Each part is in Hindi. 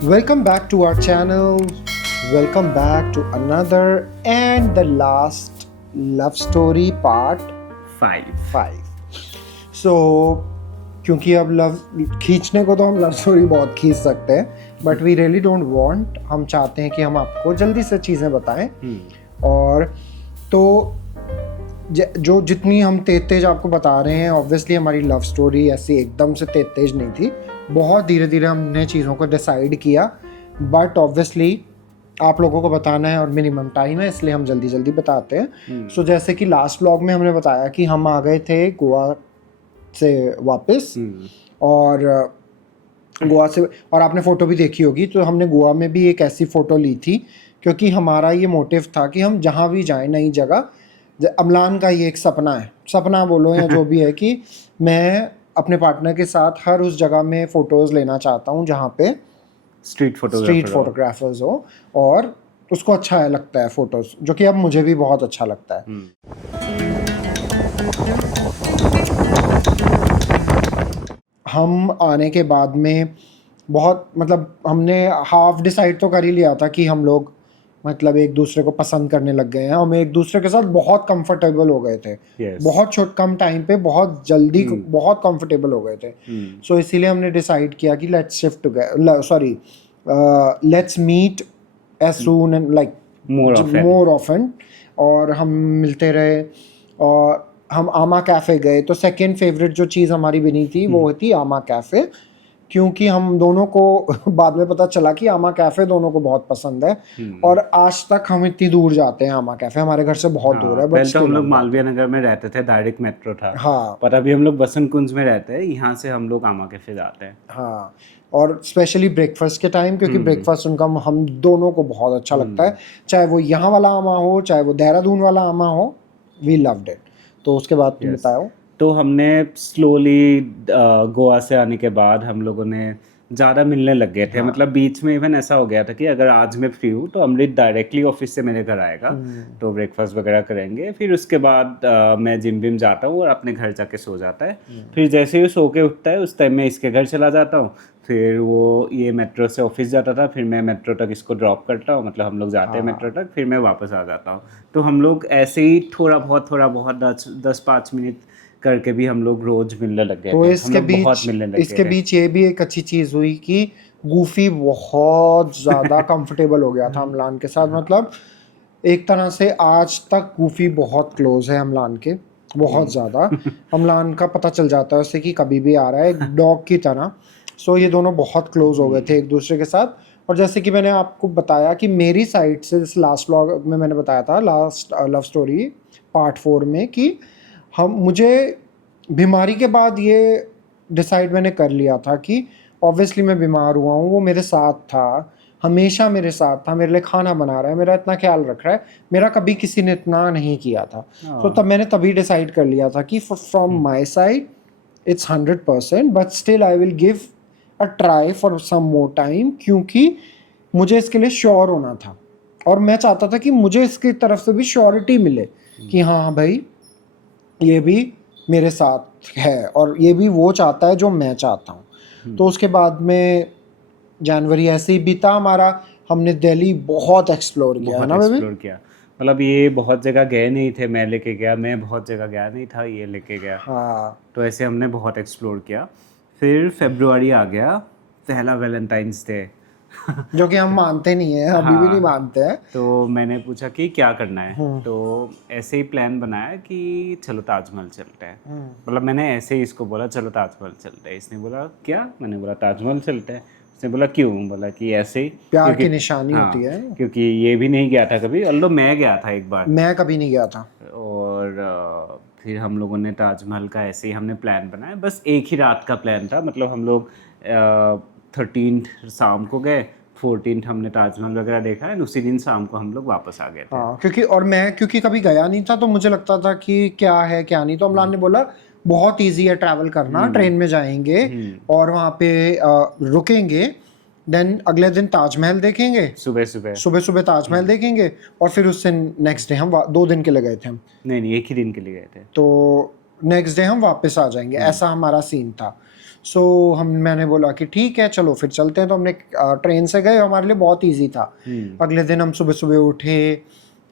Welcome back to our channel. Welcome back to another and the last love story part 5. So क्योंकि अब लव खींचने को तो हम लव स्टोरी बहुत खींच सकते हैं, but we really don't want, हम चाहते हैं कि हम आपको जल्दी से चीज़ें बताएं। और तो जो जितनी हम तेज आपको बता रहे हैं, ऑब्वियसली हमारी लव स्टोरी ऐसी एकदम से तेज नहीं थी, बहुत धीरे धीरे हमने चीज़ों को डिसाइड किया, बट ऑब्वियसली आप लोगों को बताना है और मिनिमम टाइम है, इसलिए हम जल्दी जल्दी बताते हैं। सो जैसे कि लास्ट व्लॉग में हमने बताया कि हम आ गए थे गोवा से वापस, और गोवा से, और आपने फ़ोटो भी देखी होगी, तो हमने गोवा में भी एक ऐसी फ़ोटो ली थी क्योंकि हमारा ये मोटिव था कि हम जहाँ भी जाएं नई जगह, अमलान का ये एक सपना बोलो या जो भी है कि मैं अपने पार्टनर के साथ हर उस जगह में फ़ोटोज़ लेना चाहता हूँ जहाँ पे स्ट्रीट फोटोग्राफर्स हो, और उसको अच्छा लगता है फ़ोटोज़, जो कि अब मुझे भी बहुत अच्छा लगता है। हम आने के बाद में बहुत, मतलब हमने हाफ डिसाइड तो कर ही लिया था कि हम लोग मतलब एक दूसरे को पसंद करने लग गए हैं, हम एक दूसरे के साथ बहुत कंफर्टेबल हो गए थे। बहुत कम टाइम पे बहुत जल्दी बहुत कंफर्टेबल हो गए थे। सो इसीलिए हमने डिसाइड किया कि let's meet as soon and like more often, और हम मिलते रहे। और हम आमा कैफ़े गए, तो सेकेंड फेवरेट जो चीज़ हमारी बनी थी वो थी आमा कैफ़े, क्योंकि हम दोनों को बाद में पता चला कि आमा कैफ़े दोनों को बहुत पसंद है। और आज तक हम इतनी दूर जाते हैं, आमा कैफ़े हमारे घर से बहुत दूर है। पहले तो हम लोग मालवीय नगर में रहते थे, डायरेक्ट मेट्रो था। हाँ, पर अभी हम लोग बसंत कुंज में रहते हैं, यहाँ से हम लोग आमा कैफ़े जाते हैं। हाँ, और स्पेशली ब्रेकफास्ट के टाइम, क्योंकि ब्रेकफास्ट उनका हम दोनों को बहुत अच्छा लगता है, चाहे वो यहाँ वाला आमा हो चाहे वो देहरादून वाला आमा हो, वी लव्ड इट। तो उसके बाद तुम बताओ। तो हमने स्लोली गोवा से आने के बाद हम लोगों ने ज़्यादा मिलने लग गए थे। मतलब बीच में इवन ऐसा हो गया था कि अगर आज मैं फ्री हूँ तो अमृत डायरेक्टली ऑफिस से मेरे घर आएगा, तो ब्रेकफास्ट वगैरह करेंगे, फिर उसके बाद मैं जिम विम जाता हूँ और अपने घर जाके सो जाता है। फिर जैसे ही सो के उठता है उस टाइम मैं इसके घर चला जाता हूँ, फिर वो ये मेट्रो से ऑफिस जाता था, फिर मैं मेट्रो तक इसको ड्रॉप करता हूँ, मतलब हम लोग जाते हैं मेट्रो तक, फिर मैं वापस आ जाता हूँ। तो हम लोग ऐसे ही थोड़ा बहुत 10-5 मिनट करके भी हम लोग रोज मिलने लग गए तो थे। इसके बीच ये भी एक अच्छी चीज़ हुई कि गूफी बहुत ज़्यादा कंफर्टेबल हो गया था अमलान के साथ। मतलब एक तरह से आज तक गूफी बहुत क्लोज है अमलान के, बहुत ज़्यादा। अमलान का पता चल जाता है उससे कि कभी भी आ रहा है, एक डॉग की तरह। सो ये दोनों बहुत क्लोज हो गए थे एक दूसरे के साथ। और जैसे कि मैंने आपको बताया कि मेरी साइड से, इस लास्ट व्लॉग में मैंने बताया था, लास्ट लव स्टोरी पार्ट 4 में, कि मुझे बीमारी के बाद ये डिसाइड मैंने कर लिया था कि ऑब्वियसली मैं बीमार हुआ हूँ, वो मेरे साथ था, हमेशा मेरे साथ था, मेरे लिए खाना बना रहा है, मेरा इतना ख्याल रख रहा है, मेरा कभी किसी ने इतना नहीं किया था। तो तब मैंने तभी डिसाइड कर लिया था कि from my side it's 100%, but still I will give a try for some more time, क्योंकि मुझे इसके लिए श्योर होना था, और मैं चाहता था कि मुझे इसकी तरफ से भी श्योरिटी मिले कि हाँ भाई ये भी मेरे साथ है, और ये भी वो चाहता है जो मैं चाहता हूँ। तो उसके बाद में जनवरी ऐसे ही बीता हमारा। हमने दिल्ली बहुत एक्सप्लोर किया ना बेबी। मतलब ये बहुत जगह गए नहीं थे, मैं लेके गया, मैं बहुत जगह गया नहीं था, ये लेके गया। हाँ, तो ऐसे हमने बहुत एक्सप्लोर किया। फिर फरवरी आ गया, पहला वैलेंटाइंस डे जो कि हम मानते नहीं है, अभी भी नहीं मानते हैं। तो मैंने पूछा कि क्या करना है, तो ऐसे ही प्लान बनाया कि चलो ताजमहल चलते हैं। मतलब मैंने ऐसे ही इसको बोला चलो ताजमहल चलते हैं, इसने बोला क्या, मैंने बोला ताजमहल चलते हैं। उसने बोला क्यों, बोला कि ऐसे ही, प्यार की निशानी होती है। क्योंकि ये भी नहीं गया था कभी, अल्लो मैं गया था एक बार, मैं कभी नहीं गया था। और फिर हम लोगों ने ताजमहल का ऐसे ही हमने प्लान बनाया, बस एक ही रात का प्लान था। मतलब हम लोग 13 शाम को गए, 14 हमने ताजमहल वगैरह देखा है, उसी दिन शाम को हम लोग वापस आ गए थे। हाँ, क्योंकि कभी गया नहीं था, तो मुझे लगता था कि क्या है क्या नहीं। तो अमलान ने बोला बहुत इजी है ट्रैवल करना, ट्रेन में जाएंगे और वहाँ पे रुकेंगे, देन अगले दिन ताजमहल देखेंगे, सुबह ताजमहल देखेंगे, और फिर उससे नेक्स्ट डे हम 2 दिन के लिए गए थे हम। नहीं, एक ही दिन के लिए गए थे। तो नेक्स्ट डे हम वापस आ जाएंगे, ऐसा हमारा सीन था। सो मैंने बोला कि ठीक है चलो फिर चलते हैं, तो हमने ट्रेन से गए, हमारे लिए बहुत ईजी था। अगले दिन हम सुबह सुबह उठे,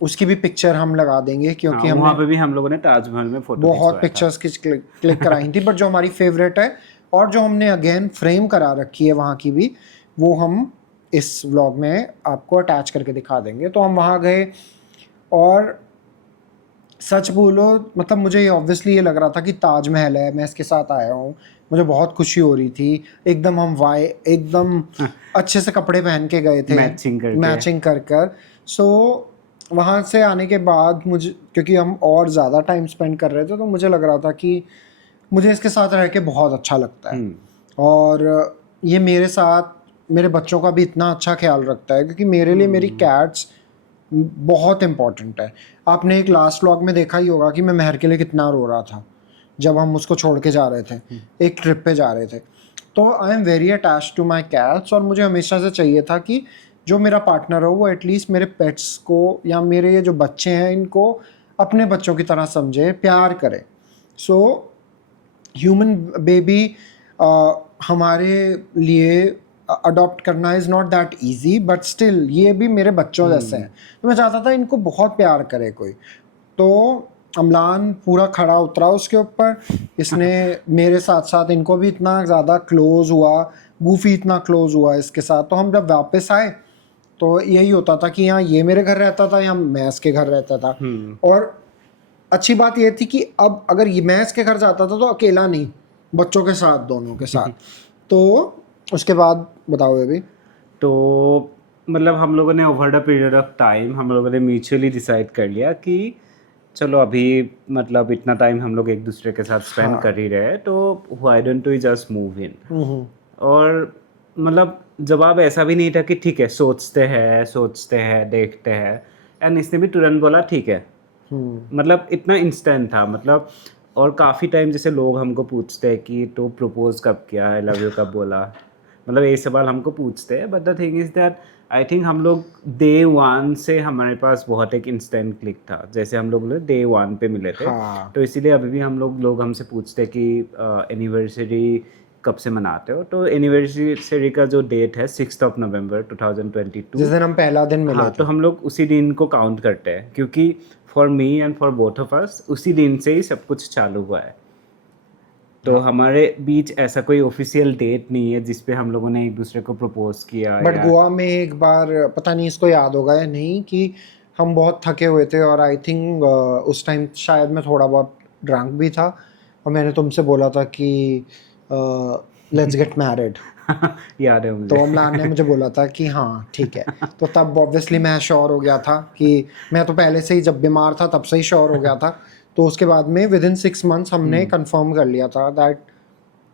उसकी भी पिक्चर हम लगा देंगे क्योंकि हाँ, वहाँ हमने पे भी हम लोगों ने ताजमहल में फोटो बहुत पिक्चर्स क्लिक कराई थी, बट जो हमारी फेवरेट है और जो हमने अगेन फ्रेम करा रखी है वहाँ की भी, वो हम इस व्लॉग में आपको अटैच करके दिखा देंगे। तो हम वहाँ गए और सच बोलो मतलब मुझे ये ऑब्वियसली ये लग रहा था कि ताजमहल है, मैं इसके साथ आया हूँ, मुझे बहुत खुशी हो रही थी। एकदम हम एकदम अच्छे से कपड़े पहन के गए थे, मैचिंग कर कर। सो वहाँ से आने के बाद मुझे, क्योंकि हम और ज़्यादा टाइम स्पेंड कर रहे थे, तो मुझे लग रहा था कि मुझे इसके साथ रह के बहुत अच्छा लगता है। और ये मेरे साथ मेरे बच्चों का भी इतना अच्छा ख्याल रखता है, क्योंकि मेरे लिए मेरी कैट्स बहुत इम्पॉर्टेंट है। आपने एक लास्ट व्लॉग में देखा ही होगा कि मैं महर के लिए कितना रो रहा था जब हम उसको छोड़ के जा रहे थे, एक ट्रिप पे जा रहे थे। तो I am very attach to my cats, और मुझे हमेशा से चाहिए था कि जो मेरा पार्टनर हो वो एटलीस्ट मेरे पेट्स को या मेरे ये जो बच्चे हैं इनको अपने बच्चों की तरह समझे, प्यार करे। सो ह्यूमन बेबी हमारे लिए अडॉप्ट करना is not that easy, but still ये भी मेरे बच्चों जैसे हैं, तो मैं चाहता था इनको बहुत प्यार करे कोई। तो अमलान पूरा खड़ा उतरा उसके ऊपर, इसने मेरे साथ साथ इनको भी इतना ज़्यादा क्लोज हुआ, गूफी इतना क्लोज हुआ इसके साथ। तो हम जब वापस आए तो यही होता था कि यहाँ ये मेरे घर रहता था या मैं इसके घर रहता था। और अच्छी बात ये थी कि अब अगर मैं इसके घर जाता था तो अकेला नहीं, बच्चों के साथ, दोनों के साथ। तो उसके बाद बताओ अभी। तो मतलब हम लोगों ने over the period of time हम लोगों ने म्यूचुअली डिसाइड कर लिया कि चलो अभी मतलब इतना टाइम हम लोग एक दूसरे के साथ स्पेंड कर ही रहे हैं, तो why don't we just move in. और मतलब जवाब ऐसा भी नहीं था कि ठीक है सोचते हैं देखते हैं, एंड इसने भी तुरंत बोला ठीक है। मतलब इतना इंस्टेंट था मतलब। और काफ़ी टाइम जैसे लोग हमको पूछते हैं कि तो प्रपोज कब किया, आई लव यू कब बोला, मतलब ये सवाल हमको पूछते हैं। But the thing is that I think हम लोग डे वन से हमारे पास बहुत एक इंस्टेंट क्लिक था, जैसे हम लोग डे वन पे मिले थे। तो इसीलिए अभी भी हम लोग हमसे पूछते हैं कि एनिवर्सरी कब से मनाते हो। तो एनिवर्सरी का जो डेट है 6 नवंबर 2022, जिस दिन हम पहला दिन मिले। तो हम लोग उसी दिन को काउंट करते हैं, क्योंकि for me and for both of us उसी दिन से ही सब कुछ चालू हुआ है। तो हमारे बीच ऐसा कोई ऑफिशियल डेट नहीं है जिस पे हम लोगों ने एक दूसरे को प्रपोज किया। बट गोवा में एक बार, पता नहीं इसको याद होगा या नहीं, कि हम बहुत थके हुए थे और आई थिंक उस टाइम शायद मैं थोड़ा बहुत ड्रंक भी था, और मैंने तुमसे बोला था कि लेट्स गेट मैरिड। याद है मुझे। तो अमलान ने मुझे बोला था कि हाँ ठीक है। तो तब ऑब्वियसली मैं श्योर हो गया था कि मैं तो पहले से ही जब बीमार था तब से ही श्योर हो गया था। तो उसके बाद में विद इन 6 months हमने कंफर्म कर लिया था that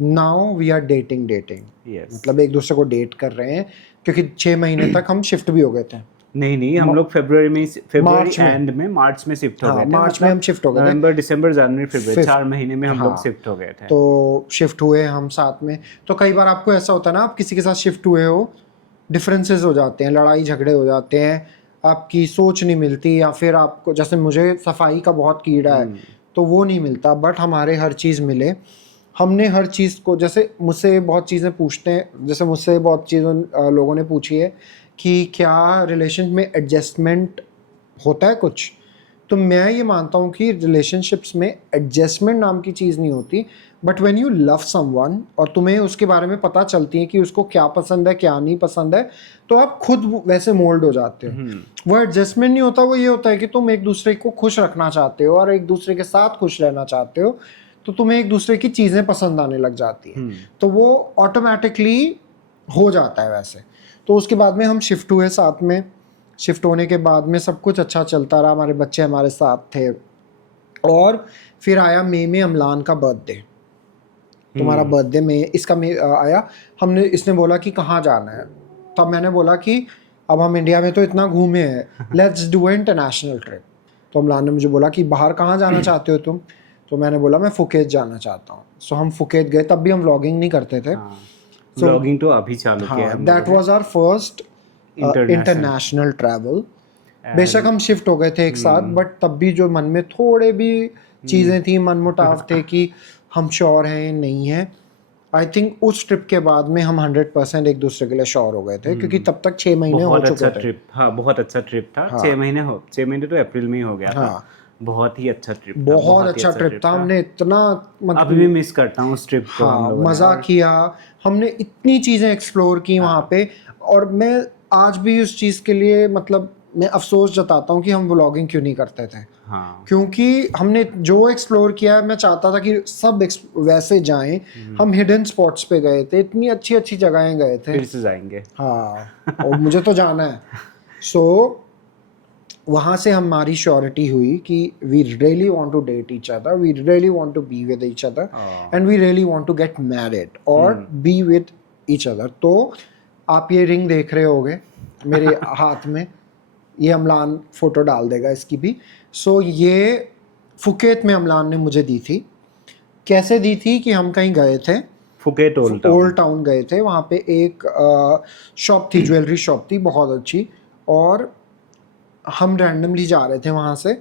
now we are dating. मतलब एक दूसरे को डेट कर रहे हैं, क्योंकि 6 महीने तक हम शिफ्ट भी हो गए थे। नहीं हम लोग फरवरी एंड में मार्च में शिफ्ट हो गए थे। मार्च में हम शिफ्ट हो गए थे, नवंबर दिसंबर जनवरी फरवरी 4 महीने में हम लोग शिफ्ट हो गए थे। तो शिफ्ट हुए हम साथ में। तो कई बार आपको ऐसा होता है ना, आप किसी के साथ शिफ्ट हुए हो, डिफरेंसेस हो जाते हैं, लड़ाई झगड़े हो जाते हैं, आपकी सोच नहीं मिलती, या फिर आपको, जैसे मुझे सफाई का बहुत कीड़ा है तो वो नहीं मिलता, बट हमारे हर चीज़ मिले। हमने हर चीज़ को, जैसे मुझसे बहुत चीज़ें पूछते हैं, जैसे मुझसे बहुत चीज़ें लोगों ने पूछी है कि क्या रिलेशन में एडजस्टमेंट होता है कुछ। तो मैं ये मानता हूँ कि रिलेशनशिप्स में एडजस्टमेंट नाम की चीज़ नहीं होती, but when you love someone और तुम्हें उसके बारे में पता चलती है कि उसको क्या पसंद है क्या नहीं पसंद है, तो आप खुद वैसे मोल्ड हो जाते हो। वो एडजस्टमेंट नहीं होता, वो ये होता है कि तुम एक दूसरे को खुश रखना चाहते हो और एक दूसरे के साथ खुश रहना चाहते हो, तो तुम्हें एक दूसरे की चीज़ें पसंद आने लग जाती हैं। तो वो ऑटोमेटिकली हो जाता है वैसे। तो उसके बाद में हम शिफ्ट हुए साथ में। शिफ्ट होने के बाद में सब कुछ अच्छा चलता रहा, हमारे बच्चे हमारे साथ थे। और फिर आया मई में अमलान का बर्थडे। तुम्हारा बर्थडे में इसका आया। हमने, इसने बोला कि कहाँ जाना है, तब मैंने बोला कि अब हम इंडिया में तो इतना घूमे हैं, लेट्स डू इंटरनेशनल ट्रिप। तो अमलान ने मुझे बोला कि बाहर कहाँ जाना चाहते हो तुम। तो मैंने बोला मैं फुकेत जाना चाहता हूँ। सो हम फुकेत गए, तब भी हम व्लॉगिंग नहीं करते थे। व्लॉगिंग तो अभी चालू किया है। That was our first international travel. बेशक हम शिफ्ट हो गए थे एक साथ, बट तब भी जो मन में थोड़े भी चीज़ें थी, मनमुटाव थे कि हम श्योर हैं नहीं हैं। आई थिंक उस ट्रिप के बाद में हम 100% एक दूसरे के लिए श्योर हो गए थे, क्योंकि तब तक 6 महीने हो बहुत चुके अच्छा थे। ट्रिप, हाँ बहुत अच्छा ट्रिप था। 6 महीने तो अप्रैल में ही हो गया था। बहुत ही अच्छा ट्रिप था, बहुत अच्छा ट्रिप था। हमने इतना अभी भी मिस करता हूँ उस ट्रिप को। हम लोगों ने मजा किया, हमने इतनी चीजें एक्सप्लोर की वहाँ पे, और मैं आज भी उस चीज के लिए मतलब मैं अफसोस जताता हूँ कि हम व्लॉगिंग क्यों नहीं करते थे। हाँ, क्योंकि हमने जो एक्सप्लोर किया है, मैं चाहता था कि सब वैसे जाएं। हम हिडन स्पॉट्स पे गए थे, इतनी अच्छी अच्छी जगहें गए थे। फिर से जाएंगे। हाँ, और मुझे तो जाना है। सो वहाँ से हमारी श्योरिटी हुई कि we really want to date each other, we really want to be with each other, and we really want to get married और बी विद ईच अदर। तो आप ये रिंग देख रहे होगे मेरे हाथ में, ये अमलान फोटो डाल देगा इसकी भी। सो ये फुकेत में अमलान ने मुझे दी थी। कैसे दी थी कि हम कहीं गए थे, फुकेट ओल्ड टाउन गए थे, वहाँ पे एक शॉप थी, ज्वेलरी शॉप थी बहुत अच्छी, और हम रैंडमली जा रहे थे वहाँ से।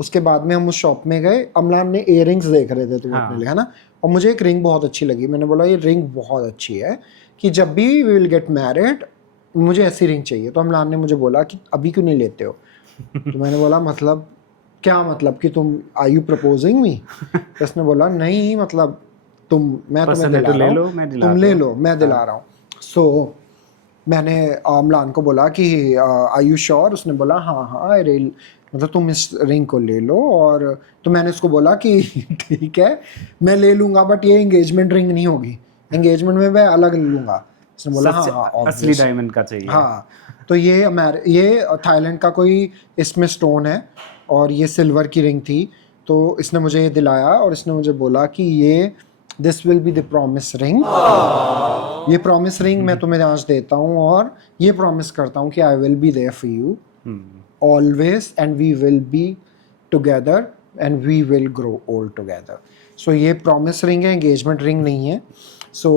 उसके बाद में हम उस शॉप में गए, अमलान ने इयररिंग्स देख रहे थे तुम अपने लिए, है ना, और मुझे एक रिंग बहुत अच्छी लगी। मैंने बोला ये रिंग बहुत अच्छी है कि जब भी वी विल गेट मैरिड मुझे ऐसी रिंग चाहिए। तो अमलान ने मुझे बोला कि अभी क्यों नहीं लेते हो? तो मैंने बोला मतलब क्या मतलब कि तुम आर यू प्रपोजिंग मी? तो उसने बोला नहीं मतलब मैं तुम्हें दिला रहा हूँ, तुम ले लो, मैं दिला रहा हूँ। सो मैंने अमलान को बोला कि आर यू श्योर? उसने बोला हाँ मतलब तुम इस रिंग को ले लो। और तो मैंने उसको बोला कि ठीक है मैं ले लूँगा, बट ये एंगेजमेंट रिंग नहीं होगी, एंगेजमेंट में मैं अलग ले लूँगा। उसने बोला हाँ असली डायमंड का चाहिए। हाँ, तो ये थाईलैंड का कोई इसमें स्टोन है और ये सिल्वर की रिंग थी। तो इसने मुझे ये दिलाया और इसने मुझे बोला कि ये this will be the promise ring, ये प्रॉमिस रिंग मैं तुम्हें आज देता हूँ और ये प्रॉमिस करता हूँ कि I will be there for you always and we will be together and we will grow old together. So ये प्रॉमिस रिंग है, एंगेजमेंट रिंग नहीं है। सो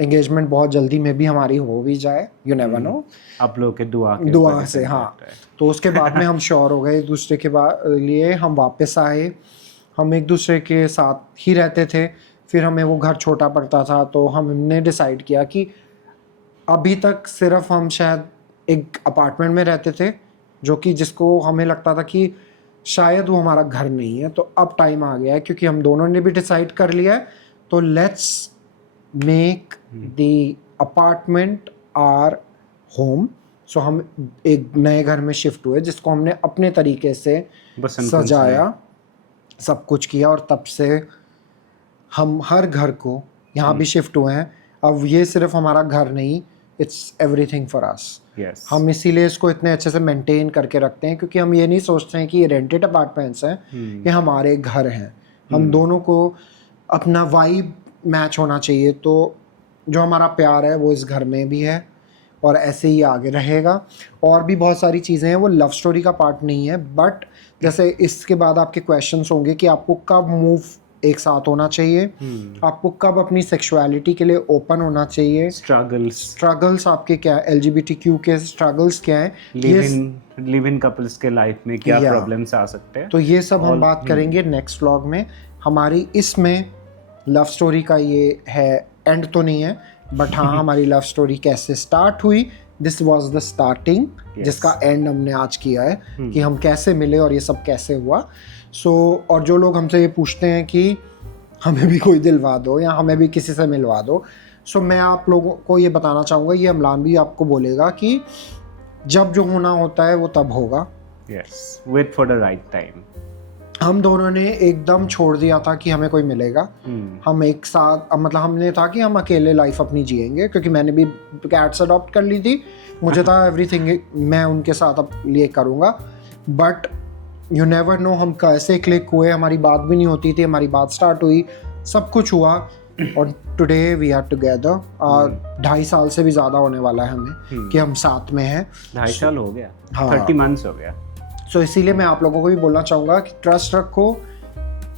एंगेजमेंट बहुत जल्दी में भी हमारी हो भी जाए, यू नेवर नो, आप लोग के दुआ से। हाँ, तो उसके बाद में हम श्योर हो गए एक दूसरे के लिए, हम वापस आए, हम एक दूसरे के साथ ही रहते थे। फिर हमें वो घर छोटा पड़ता था, तो हमने डिसाइड किया कि अभी तक सिर्फ हम शायद एक अपार्टमेंट में रहते थे, जो कि जिसको हमें लगता था कि शायद वो हमारा घर नहीं है। तो अब टाइम आ गया है, क्योंकि हम दोनों ने भी डिसाइड कर लिया है, तो let's make the apartment our home. So हम एक नए घर में शिफ्ट हुए, जिसको हमने अपने तरीके से सजाया, सब कुछ किया, और तब से हम हर घर को यहाँ भी शिफ्ट हुए हैं। अब ये सिर्फ हमारा घर नहीं, इट्स एवरीथिंग फॉर अस। हम इसीलिए इसको इतने अच्छे से मेंटेन करके रखते हैं, क्योंकि हम ये नहीं सोचते हैं कि ये रेंटेड अपार्टमेंट्स हैं, ये हमारे घर हैं। हम दोनों को अपना वाइब मैच होना चाहिए, तो जो हमारा प्यार है वो इस घर में भी है और ऐसे ही आगे रहेगा। और भी बहुत सारी चीज़ें हैं, वो लव स्टोरी का पार्ट नहीं है, बट जैसे इसके बाद आपके क्वेश्चंस होंगे कि आपको कब मूव एक साथ होना चाहिए, आपको कब अपनी सेक्सुअलिटी के लिए ओपन होना चाहिए, स्ट्रगल्स आपके क्या है, LGBTQ के स्ट्रगल्स क्या है, लिव इन कपल्स के लाइफ में क्या प्रॉब्लम्स आ सकते हैं, तो ये सब हम बात करेंगे नेक्स्ट व्लॉग में। हमारी इसमें लव स्टोरी का ये है, एंड तो नहीं है, बट हाँ हमारी लव स्टोरी कैसे स्टार्ट हुई, दिस वाज द स्टार्टिंग, जिसका एंड हमने आज किया है कि हम कैसे मिले और ये सब कैसे हुआ। सो और जो लोग हमसे ये पूछते हैं कि हमें भी कोई दिलवा दो या हमें भी किसी से मिलवा दो, सो मैं आप लोगों को ये बताना चाहूँगा, ये अमलान भी आपको बोलेगा कि जब जो होना होता है वो तब होगा। Yes, wait for the right time. हम दोनों ने एकदम छोड़ दिया था कि हमें कोई मिलेगा। हम एक साथ मतलब हमने था कि हम अकेले लाइफ अपनी जिएंगे, क्योंकि मैंने भी कैट्स अडॉप्ट कर ली थी, मुझे था एवरीथिंग मैं उनके साथ अब लिए करूँगा। बट यू नेवर नो हम कैसे क्लिक हुए, हमारी बात भी नहीं होती थी, हमारी बात स्टार्ट हुई, सब कुछ हुआ, और टुडे वी आर टुगेदर। और 2.5 साल से भी ज़्यादा होने वाला है हमें कि हम साथ में हैं। 2.5 साल हो गया, हाँ, 30 मंथ्स हो गया। सो इसीलिए मैं आप लोगों को भी बोलना चाहूँगा कि ट्रस्ट रखो,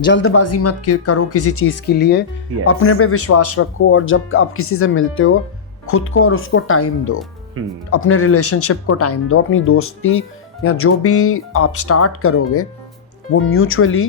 जल्दबाजी मत करो किसी चीज़ के लिए, अपने पे विश्वास रखो, और जब आप किसी से मिलते हो खुद को और उसको टाइम दो, अपने रिलेशनशिप को टाइम दो, अपनी दोस्ती या जो भी आप स्टार्ट करोगे वो म्यूचुअली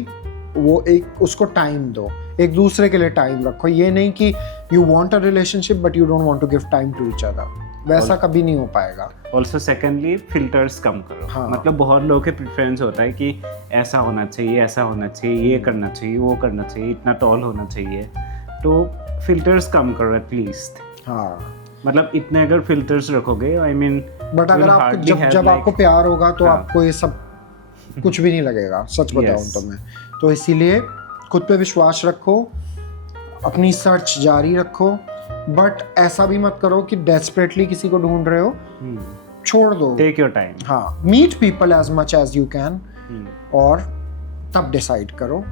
वो एक उसको टाइम दो, एक दूसरे के लिए टाइम रखो। ये नहीं कि you want a relationship but you don't want to give time to each other, वैसा कभी नहीं हो पाएगा। ऑल्सो सेकेंडली फिल्टर्स कम करो। हाँ। मतलब बहुत लोगों के प्रेफरेंस होता है कि ऐसा होना चाहिए, ऐसा होना चाहिए, ये करना चाहिए, वो करना चाहिए, इतना टॉल होना चाहिए, तो फिल्टर्स कम करो एटलीस्ट। हाँ मतलब इतने अगर फिल्टर्स रखोगे, आई मीन बट अगर आपको जब आपको प्यार होगा तो हाँ। आपको ये सब कुछ भी नहीं लगेगा, सच बताऊं Yes. तो मैं। तो इसीलिए खुद पे विश्वास रखो, अपनी सर्च जारी रखो, बट ऐसा भी मत करो कि डेस्परेटली किसी को ढूंढ रहे हो, छोड़ दो। Take your time. हाँ, meet people as much as you can, और तब डिसाइड करो।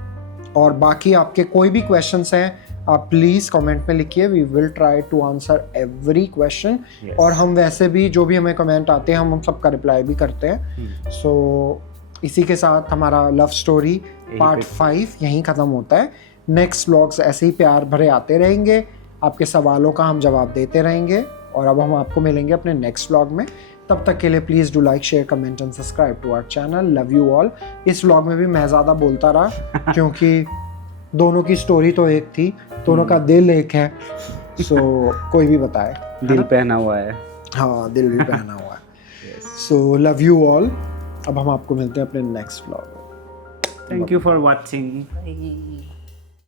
और बाकी आपके कोई भी क्वेश्चंस हैं आप प्लीज़ कमेंट में लिखिए, we will try to answer every question. Yes. और हम वैसे भी जो भी हमें कमेंट आते हैं हम सबका रिप्लाई भी करते हैं। सो इसी के साथ हमारा लव स्टोरी पार्ट 5 यहीं ख़त्म होता है। नेक्स्ट व्लॉग्स ऐसे ही प्यार भरे आते रहेंगे, आपके सवालों का हम जवाब देते रहेंगे, और अब हम आपको मिलेंगे अपने नेक्स्ट व्लॉग में। तब तक के लिए please do like, share, comment and subscribe to our channel. Love you all. इस व्लॉग में भी मैं ज़्यादा बोलता रहा क्योंकि दोनों की स्टोरी तो एक थी, दोनों का दिल एक है। सो कोई भी बताए, दिल पहना हुआ है। हाँ दिल भी पहना हुआ है। So love you all. अब हम आपको मिलते हैं अपने नेक्स्ट व्लॉग में। Thank you for watching.